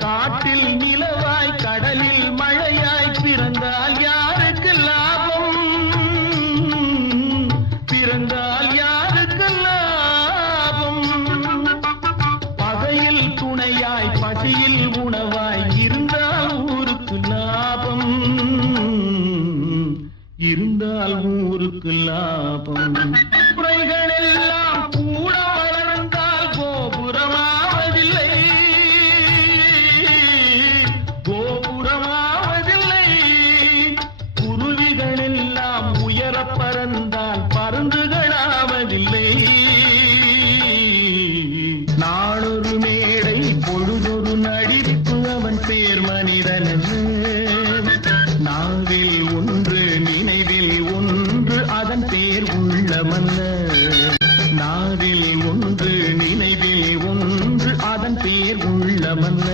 காட்டில் நிலவாய் கடலில் மழையாய் பிறந்தால் யாருக்கு லாபம்? பிறந்தால் யாருக்கு லாபம்? பகையில் துணையாய் பசியில் உணவாய் இருந்தால் ஊருக்கு லாபம். இருந்தால் ஊருக்கு லாபம். குரல்களே மனிதனது நாவில் ஒன்று நினைவில் ஒன்று அதன் பேர் உள்ள மன்ன நாவில் ஒன்று நினைவில் ஒன்று அதன் பேர் உள்ள மன்ன